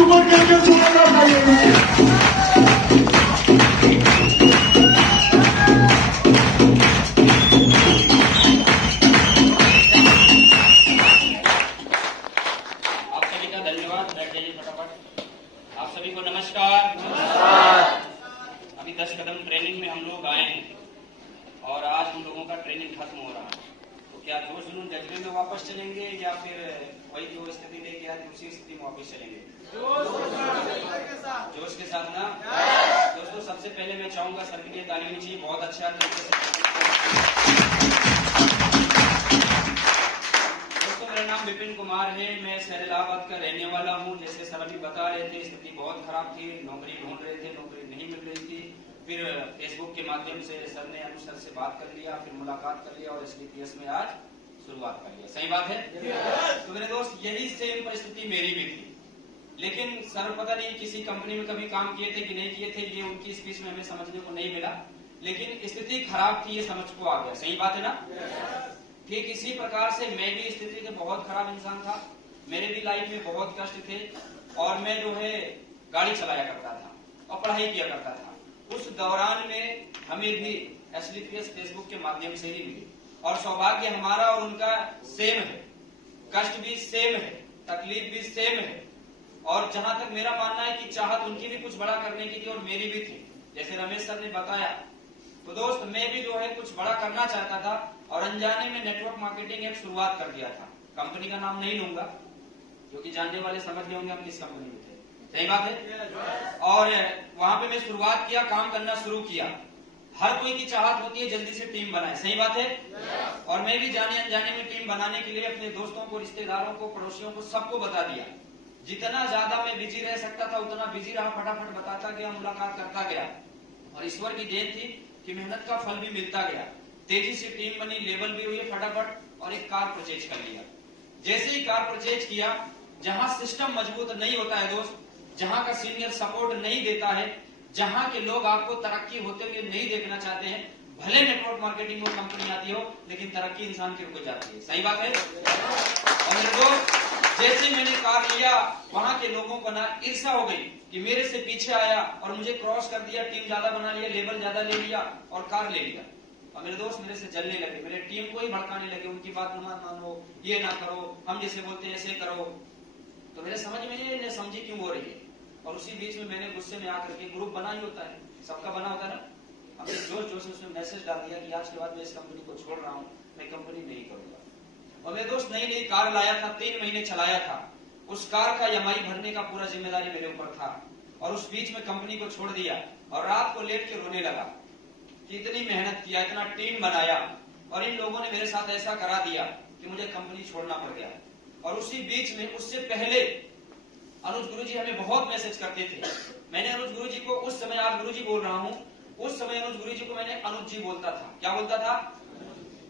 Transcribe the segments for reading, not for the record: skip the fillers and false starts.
ऊपर करके सुनाना चाहिए। आप सभी का धन्यवाद। बैठ जाइए फटाफट। आप सभी को नमस्कार। अभी 10 कदम ट्रेनिंग में हम लोग आए हैं और आज हम लोगों का ट्रेनिंग खत्म हो रहा है। तो क्या जोश जुनून जज्बे में वापस चलेंगे या फिर वही जो स्थिति लेके आए उसी स्थिति में वापस चलेंगे? जोश के साथ ना। दोस्तों सबसे पहले मैं चाहूंगा सर के लिए ताली होनी चाहिए। बहुत अच्छा तरीके से। मेरा नाम विपिन कुमार है। मैं सैलाबाद का रहने वाला हूँ। जैसे सर अभी बता रहे थे स्थिति बहुत खराब थी, नौकरी ढूंढ रहे थे, नौकरी नहीं मिल रही थी। फिर फेसबुक के माध्यम से सर ने अनु सर से बात कर लिया, फिर मुलाकात कर लिया और SDPS में आज शुरुआत कर लिया। सही बात है? तो मेरे दोस्त यही सेम परिस्थिति मेरी भी थी, लेकिन सर पता नहीं किसी कंपनी में कभी काम किए थे कि नहीं किए थे, ये उनकी स्पीच में हमें समझने को नहीं मिला, लेकिन स्थिति खराब थी ये समझ को आ गया। सही बात है ना? ठीक इसी प्रकार से मैं भी स्थिति के बहुत खराब इंसान था। मेरे भी लाइफ में बहुत कष्ट थे और मैं जो है गाड़ी चलाया करता था और पढ़ाई किया करता था। उस दौरान में हमें भी SDPS फेसबुक के माध्यम से ही मिली और सौभाग्य हमारा और उनका सेम है। कष्ट भी सेम है, तकलीफ भी सेम है और जहां तक मेरा मानना है कि चाहत उनकी भी कुछ बड़ा करने की थी और मेरी भी थी। जैसे रमेश सर ने बताया, तो दोस्त मैं भी जो है कुछ बड़ा करना चाहता था और अनजाने में नेटवर्क मार्केटिंग एक शुरुआत कर दिया था। कंपनी का नाम नहीं लूंगा क्योंकि जानने वाले समझ गए होंगे हम किस कंपनी में थे। सही बात है? और वहां पे मैं शुरुआत किया, काम करना शुरू किया। हर कोई की चाहत होती है जल्दी से टीम बनाए। सही बात है? और मैं भी जाने अनजाने में टीम बनाने के लिए अपने दोस्तों को, रिश्तेदारों को, पड़ोसियों को, सबको बता दिया। जितना ज्यादा मैं बिजी रह सकता था उतना बिजी रहा, फटाफट बताता गया, मुलाकात करता गया और ईश्वर की देन थी कि मेहनत का फल भी मिलता गया। तेजी से टीम बनी, लेवल भी हुई फटाफट और एक कार परचेज कर लिया। जैसे ही कार परचेज किया, जहां सिस्टम मजबूत नहीं होता है दोस्त, जहां का सीनियर सपोर्ट नहीं देता है, जहां के लोग आपको तरक्की होते हुए नहीं देखना चाहते हैं, भले नेटवर्क मार्केटिंग में कंपनी आती हो लेकिन तरक्की इंसान की रुक जाती है। सही बात है? और मेरे दोस्त जैसे मैंने कार लिया, वहां के लोगों को ना ईर्ष्या हो गई कि मेरे से पीछे आया और मुझे क्रॉस कर दिया, टीम ज्यादा बना लिया, लेवल ज्यादा ले लिया और कार ले लिया। और मेरे दोस्त मेरे से जलने लगे, मेरे टीम को ही भड़काने लगे, उनकी बात न मानो, ये ना करो, हम जैसे बोलते हैं ऐसे करो। तो मेरे समझ में नहीं समझी क्यों हो रही है। और उसी बीच में मैंने गुस्से में आकर के, ग्रुप बना ही होता है, सबका बना होता है ना, हमने जोश जोश में उसमें मैसेज डाल दिया कि आज के बाद मैं इस कंपनी को छोड़ रहा हूँ, मैं कंपनी नहीं करूंगा। और मेरे दोस्त नई नई कार लाया था, 3 महीने चलाया था। उस कार का EMI भरने का पूरा जिम्मेदारी मेरे ऊपर था और उस बीच में कंपनी को छोड़ दिया और रात को लेट के रोने लगा कि इतनी मेहनत किया, इतना टीम बनाया और इन लोगों ने मेरे साथ ऐसा करा दिया कि मुझे कंपनी छोड़ना पड़ गया। और उसी बीच में, उससे पहले अनुज गुरुजी हमें बहुत मैसेज करते थे। मैंने अनुज गुरुजी को उस समय, आज गुरुजी बोल रहा हूँ, उस समय अनुज गुरुजी को मैंने अनुज जी बोलता था। क्या बोलता था?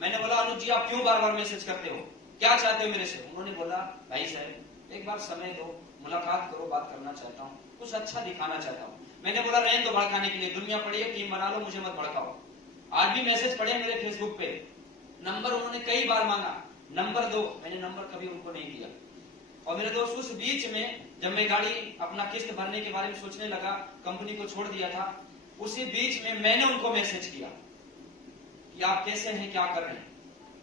मैंने बोला अनुज जी आप क्यों बार बार मैसेज करते हो, क्या चाहते हो मेरे से? उन्होंने बोला भाई साहब एक बार समय दो, मुलाकात करो, बात करना चाहता हूँ, कुछ अच्छा दिखाना चाहता हूँ। मैंने बोला रहने दो भड़काने के लिए, दुनिया पड़ी है, टीम बना लो, मुझे मत भड़काओ। आज भी मैसेज पड़े मेरे फेसबुक पे, नंबर उन्होंने कई बार मांगा, नंबर दो, मैंने नंबर कभी उनको नहीं दिया। और मेरे दोस्त उस बीच में जब मैं गाड़ी अपना किस्त भरने के बारे में सोचने लगा, कंपनी को छोड़ दिया था, उसी बीच में मैंने उनको मैसेज किया कि आप कैसे हैं, क्या कर रहे हैं।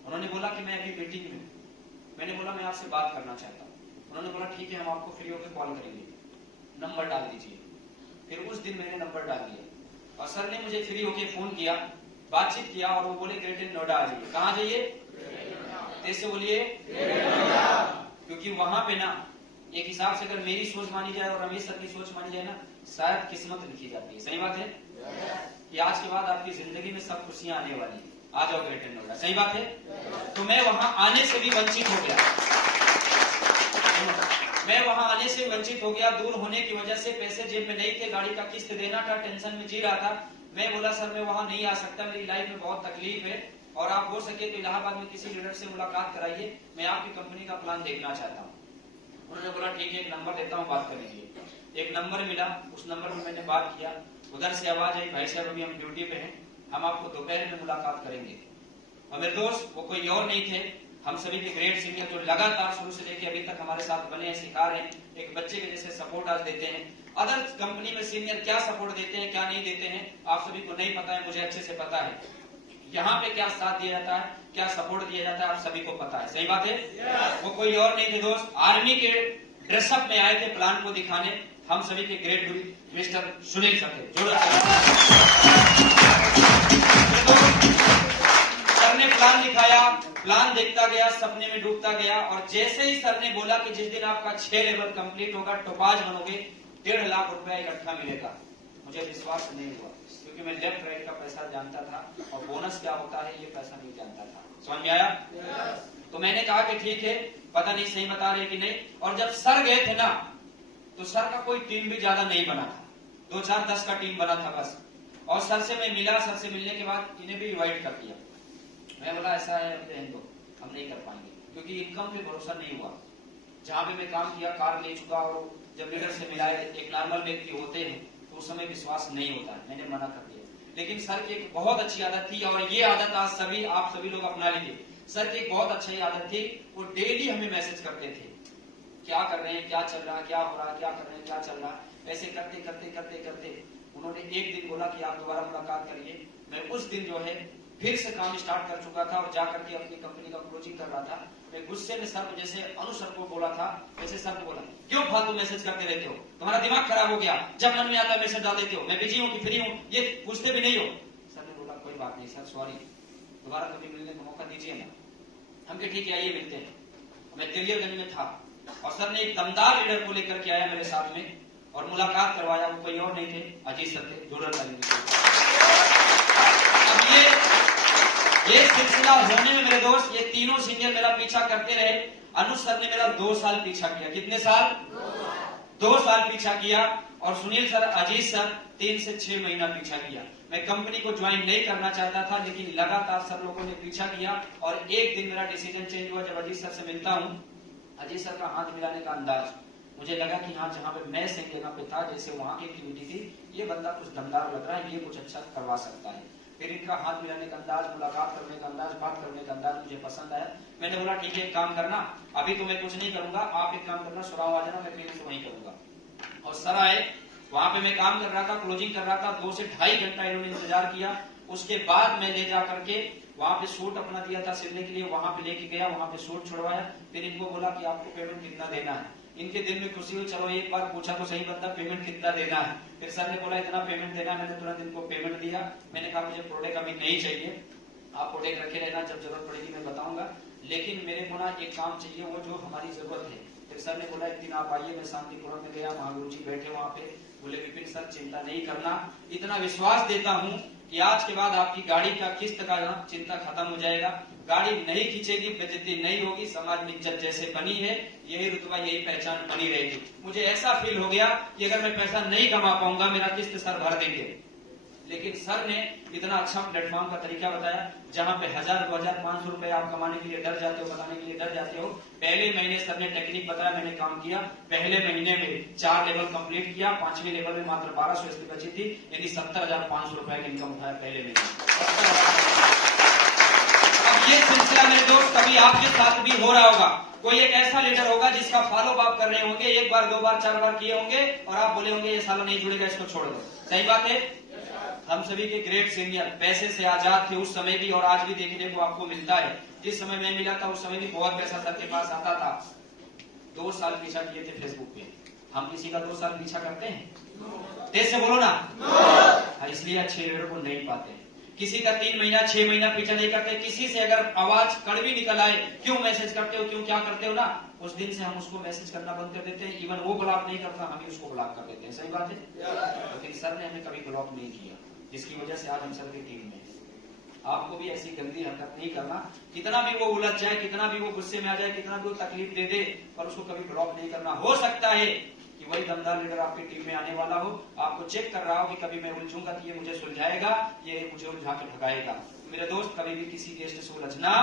उन्होंने बोला कि मैं अभी मीटिंग में। मैंने बोला मैं आपसे बात करना चाहता हूँ। उन्होंने बोला ठीक है, हम आपको फ्री होकर कॉल करेंगे, नंबर डाल दीजिए। फिर उस दिन मैंने नंबर डाल दिया और सर ने मुझे फ्री होकर फोन किया, बातचीत किया और वो बोले ग्रेटर नोएडा आ जाइए। कहाँ जाइए? ऐसे बोलिए, क्योंकि वहां पे ना एक हिसाब से अगर मेरी सोच मानी जाए और रमेश सर की सोच मानी जाए ना, शायद किस्मत लिखी जाती है। सही बात है कि आज के बाद आपकी जिंदगी में सब खुशियां आने वाली है, आ जाओ ग्रेटर नोएडा। सही बात है? तो मैं वहां आने से भी वंचित हो गया, मैं वहां आने से वंचित हो गया। दूर होने की वजह से पैसे जेब में नहीं थे, गाड़ी का किस्त देना था, टेंशन में जी रहा था। मैं बोला सर मैं वहां नहीं आ सकता, मेरी लाइफ में बहुत तकलीफ है और आप हो सके तो इलाहाबाद में किसी लीडर से मुलाकात कराइए, मैं आपकी कंपनी का प्लान देखना चाहता हूँ। उन्होंने बोला ठीक है, एक नंबर देता हूँ, बात कर लीजिए। एक नंबर मिला, उस नंबर में मैंने बात किया। उधर से आवाज आई भाई साहब अभी हम ड्यूटी पे हैं, हम आपको दोपहर में मुलाकात करेंगे। और मेरे दोस्त वो कोई और नहीं थे, हम सभी के ग्रेट सीनियर जो लगातार शुरू से लेकर अभी तक हमारे साथ बने हैं, सिखा रहे हैं, एक बच्चे के जैसे सपोर्ट आज देते हैं। अदर कंपनी में सीनियर क्या सपोर्ट देते हैं, क्या नहीं देते हैं, आप सभी को नहीं पता है, मुझे अच्छे से पता है। यहाँ पे क्या साथ दिया जाता है, क्या सपोर्ट दिया जाता है, आप सभी को पता है। सही बात है। वो कोई और नहीं थे दोस्त, आर्मी के ड्रेसअप में आए थे प्लान को दिखाने। हम सभी के ग्रेट गुरु मिस्टर सुनील सर थे। सर ने प्लान दिखाया, प्लान देखता गया, सपने में डूबता गया, और जैसे ही सर ने बोला कि जिस दिन आपका 6 लेवल कंप्लीट होगा, टोपाज बनोगे, 1.5 लाख रुपया इकट्ठा मिलेगा, मुझे विश्वास नहीं हुआ, क्योंकि मैं लेफ्ट राइट का पैसा जानता था और बोनस क्या होता है ये पैसा नहीं जानता था। समझ में आया? तो मैंने कहा कि ठीक है, पता नहीं सही बता रहे कि नहीं। और जब सर गए थे ना, तो सर का कोई टीम भी ज्यादा नहीं बना था, 2-4-10 का टीम बना था बस। और सर से मैं मिला, सर से मिलने के बाद इन्हें भी इनवाइट कर दिया। मैं बोला ऐसा है, रहने दो, हम नहीं कर पाएंगे, क्योंकि इनकम पे भरोसा नहीं हुआ। जहां पे मैं काम किया, कार ले चुका, और जब लीडर से मिला, एक नॉर्मल व्यक्ति होते हैं तो उस समय विश्वास नहीं होता है, मैंने मना कर दिया। लेकिन सर की एक बहुत अच्छी आदत थी, और ये आदत आज सभी आप सभी लोग अपना लीजिए। सर की एक बहुत अच्छी आदत थी, वो डेली हमें मैसेज करते थे, क्या कर रहे हैं, क्या चल रहा है, क्या हो रहा है, क्या कर रहे हैं, क्या चल रहा है। ऐसे करते करते करते करते उन्होंने एक दिन बोला कि आप दोबारा मुलाकात करिए। मैं उस दिन जो है फिर से काम स्टार्ट कर चुका था और जाकर के अपनी कंपनी का क्लोजिंग कर रहा था। मैं गुस्से में सर को, जैसे अनु सर को बोला था, वैसे सर को बोला, क्यों फालतू मैसेज करते रहते हो, तुम्हारा दिमाग खराब हो गया, जब मन में आता है मैसेज डाल देते हो, मैं बिजी हूँ कि फ्री हूँ ये पूछते भी नहीं हो। सर ने बोला कोई बात नहीं सर, सॉरी, दोबारा कभी मिलने का मौका दीजिए ना। हम कहे ठीक है, आइए मिलते हैं। मैं तेलियरगंज में था और सर ने एक दमदार लीडर को लेकर के आया मेरे साथ में और मुलाकात करवाया। वो कोई और नहीं थे, अजीत सर थे, जोड़ल अब ये सिलसिला होने में मेरे दोस्त, ये तीनों सीनियर मेरा पीछा करते रहे। अनु सर ने मेरा 2 साल पीछा किया। कितने साल? 2 साल पीछा किया। और सुनील सर, अजीत सर 3 से 6 महीना पीछा किया। मैं कंपनी को ज्वाइन नहीं करना चाहता था, लेकिन लगातार सर लोगों ने पीछा किया। और एक दिन मेरा डिसीजन चेंज हुआ, जब अजीत सर से मिलता हूँ, अजीत सर का हाथ मिलाने का अंदाज, मुझे लगा कि हाँ, जहाँ पे मैं सेंग लेना पे था, जैसे वहां की एक्टिविटी थी, ये बंदा कुछ दमदार लग रहा है, ये कुछ अच्छा करवा सकता है। फिर इनका हाथ मिलाने का अंदाज, मुलाकात करने का अंदाज, बात करने का अंदाज मुझे पसंद आया। मैंने बोला ठीक है, एक काम करना, अभी तो मैं कुछ नहीं करूंगा, आप एक काम करना, सुराव आ जाना, मैं फिर से वहीं करूंगा। और सर आए, वहां पे मैं काम कर रहा था, क्लोजिंग कर रहा था। 2 से 2.5 घंटा इन्होंने इंतजार किया। उसके बाद मैं ले जा करके वहां पे सूट अपना दिया था सिलने के लिए, वहां पे लेके गया, वहां पे सूट छुड़वाया। फिर इनको बोला कि आपको पेमेंट कितना देना है। इनके दिल में खुशी हुई, चलो एक बार पूछा तो सही बंदा, पेमेंट कितना देना है। फिर सर ने बोला इतना पेमेंट देना। मैंने तुरंत इनको पेमेंट दिया। मैंने कहा मुझे प्रोडक्ट अभी नहीं चाहिए, आप प्रोडक्ट रखे रहना, जब जरूरत पड़ेगी मैं बताऊंगा, लेकिन मेरे को ना एक काम चाहिए, वो जो हमारी जरूरत है। फिर सर ने बोला एक दिन आप आइए। मैं शांतिपुरम में गया, महागुरु जी बैठे वहां पे, बोले विपिन सर चिंता नहीं करना, इतना विश्वास देता हूँ कि आज के बाद आपकी गाड़ी का किस्त का चिंता खत्म हो जाएगा, गाड़ी नहीं खींचेगी, बेइज्जती नहीं होगी, समाज में इज्जत जैसे बनी है, यही रुतबा, यही पहचान बनी रहेगी। मुझे ऐसा फील हो गया कि अगर मैं पैसा नहीं कमा पाऊंगा, मेरा किस्त सर भर देंगे। लेकिन सर ने इतना अच्छा प्लेटफॉर्म का तरीका बताया, जहां पे 1000, 2000, 500 रुपए आप कमाने के लिए डर जाते हो, बताने के लिए डर जाते हो। पहले महीने सर ने टेक्निक बताया, मैंने काम किया। पहले महीने में 4 लेवल कंप्लीट किया, 5वें लेवल में मात्र 1200 इसकी बची थी, यानी 70,500 रुपए की इनकम उठाया पहले महीने। अब ये सिलसिला मेरे दोस्त कभी आपके साथ भी हो रहा होगा। कोई एक ऐसा लीडर होगा जिसका फॉलो अप कर रहे होंगे, 1 बार 2 बार 4 बार किए होंगे, और आप बोले होंगे ये साला नहीं जुड़ेगा, इसको छोड़ दो। सही बात है। हम सभी के ग्रेट सीनियर पैसे से आजाद थे उस समय भी, और आज भी देखने को आपको मिलता है। जिस समय मैं मिला था उस समय भी बहुत पैसा सर के पास आता था। 2 साल पीछा किए थे फेसबुक पे। हम किसी का 2 साल पीछा करते हैं? तेज से बोलो ना। इसलिए अच्छे लीडर को नहीं पाते। किसी का 3 महीना 6 महीना पीछा नहीं करते। किसी से अगर आवाज कड़वी निकल आए, क्यों मैसेज करते हो, क्यों क्या करते हो ना, उस दिन से हम उसको मैसेज करना बंद कर देते हैं। इवन वो ब्लॉक नहीं करता, हम ही उसको ब्लॉक कर देते हैं। सही बात है। लेकिन सर ने हमें कभी ब्लॉक नहीं किया, जिसकी वजह से आज हम सर की टीम में। आपको भी ऐसी गंदी हरकत नहीं करना। कितना भी वो उलझ जाए, कितना भी वो गुस्से में आ जाए, कितना भी वो तकलीफ दे दे, पर उसको कभी ब्लॉक नहीं करना। हो सकता है कि वही दमदार लीडर आपकी टीम में आने वाला हो, आपको चेक कर रहा हो कि कभी मैं उलझूंगा तो ये मुझे सुलझाएगा, ये मुझे उलझा के भगाएगा। मेरे दोस्त, कभी भी किसी गेस्ट से उलझना,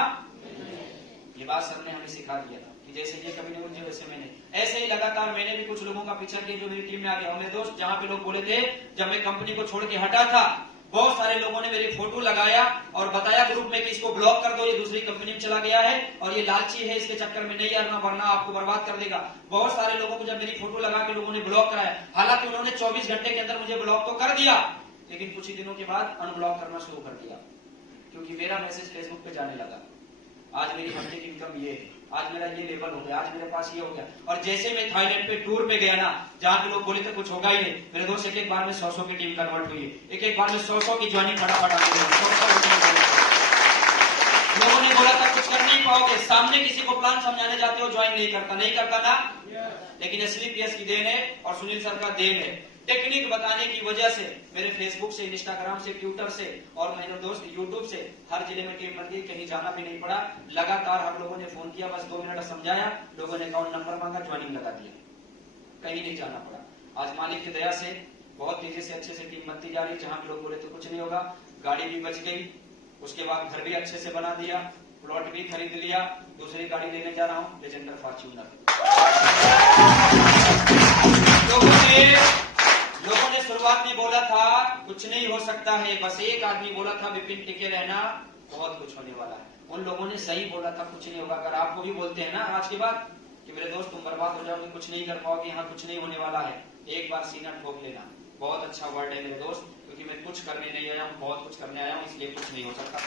ये बात सर ने हमें सिखा दिया था कि जैसे ये कभी नहीं उलझे वैसे मैंने। ऐसे ही लगातार मैंने भी कुछ लोगों का पीछा किया जो मेरी टीम में आ गया। मेरे दोस्त, जहां पे लोग बोले थे, जब मैं कंपनी को छोड़ के हटा था, बहुत सारे लोगों ने मेरी फोटो लगाया और बताया ग्रुप में कि इसको ब्लॉक कर दो, ये दूसरी कंपनी में चला गया है और ये लालची है, इसके चक्कर में नहीं आना वरना आपको बर्बाद कर देगा। बहुत सारे लोगों को जब मेरी फोटो लगा के लोगों ने ब्लॉक कराया, हालांकि उन्होंने 24 घंटे के अंदर मुझे ब्लॉक तो कर दिया, लेकिन कुछ ही दिनों के बाद अनब्लॉक करना शुरू कर दिया, क्योंकि मेरा मैसेज फेसबुक पे जाने लगा। आज मेरी महीने की इनकम ये है, आज मेरा ये लेवल हो गया, आज मेरे पास ये हो गया। और जैसे मैं थाईलैंड पे टूर पे गया ना, जहां के लोग बोले थे कुछ होगा ही नहीं, मेरे दोस्त एक बार में 100 की टीम कन्वर्ट हुई है, एक बार में 100 की ज्वाइनिंग फटाफट आ गई। लोगों ने बोला था कुछ कर नहीं पाओगे, सामने किसी को प्लान समझाने जाते हो ज्वाइन नहीं करता ना, लेकिन SVPS की देन है और सुनील सर का देन है। टेक्निक बताने की वजह से मेरे फेसबुक से, इंस्टाग्राम से, ट्विटर से और मेरे दोस्त यूट्यूब से हर जिले में टीम बन गई, कहीं जाना भी नहीं पड़ा। लगातार हम लोगों ने फोन किया, बस 2 मिनट समझाया, लोगों ने अकाउंट नंबर मांगा, ज्वाइनिंग लगा दिया, कहीं नहीं जाना पड़ा। आज मालिक की दया से बहुत तेजी से अच्छे से टीम बनती जा रही है। जहां लोग बोले तो कुछ नहीं होगा, गाड़ी भी बच गई, उसके बाद घर भी अच्छे से बना दिया, प्लॉट भी खरीद लिया, दूसरी गाड़ी लेने जा रहा हूं, लेजेंडर फॉर्च्यूनर। लोगों ने शुरुआत में बोला था कुछ नहीं हो सकता है, बस एक आदमी बोला था विपिन टिके रहना, बहुत कुछ होने वाला है। उन लोगों ने सही बोला था, कुछ नहीं होगा। अगर आपको भी बोलते हैं ना आज के बाद कि मेरे दोस्त तुम बर्बाद हो जाओगे, कुछ नहीं कर पाओगे, यहाँ कुछ नहीं होने वाला है, एक बार सीना ठोक लेना। बहुत अच्छा वर्ड है मेरे दोस्त, क्योंकि मैं कुछ करने नहीं आया हूँ, बहुत कुछ करने आया हूँ, इसलिए कुछ नहीं हो सकता।